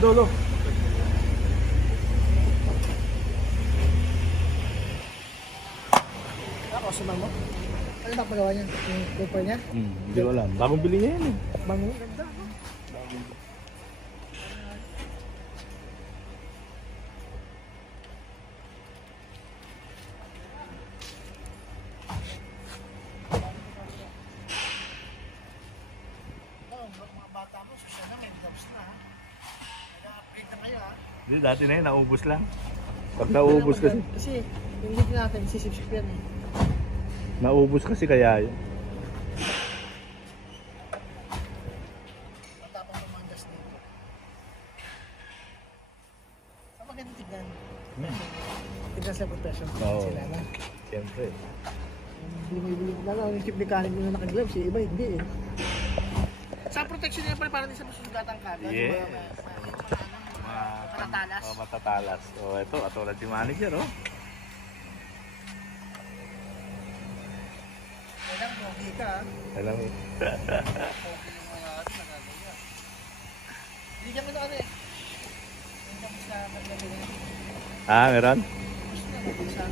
dulo. Customer mo? Ano na pagawa niya? Yung paper niya? Hindi ko alam. Bagong bili niya yan eh. Bango, ganda, no? Mga bata mo, susunod na, may gloves na, ha? Nag-upgrade na kayo, ha? Hindi, dati na yun, naubos lang. Pag naubos kasi. Kasi, yung link natin, sisip-sip yan, eh. Naubos kasi kaya yun. Matapang pumandas dito. Ang maganda tignan. Tignan sa profession. Oo. Sila na. Siyempre. Bumibili ko lang. Yung chip mechanic mo na naka-gloves, yung iba hindi eh. Sa protection nila pala, parang di sa masusugatan kagad. Yeah. Matatalas. Oh, matatalas. Oh, ito, atulad si manager, oh. Kailang pogi ka, ha? Alam mo. Pogi yung mga nagagawa. Hindi kami na ano eh. Hindi kami sa kagagawa. Ah, meron? Gusto na, mag-isa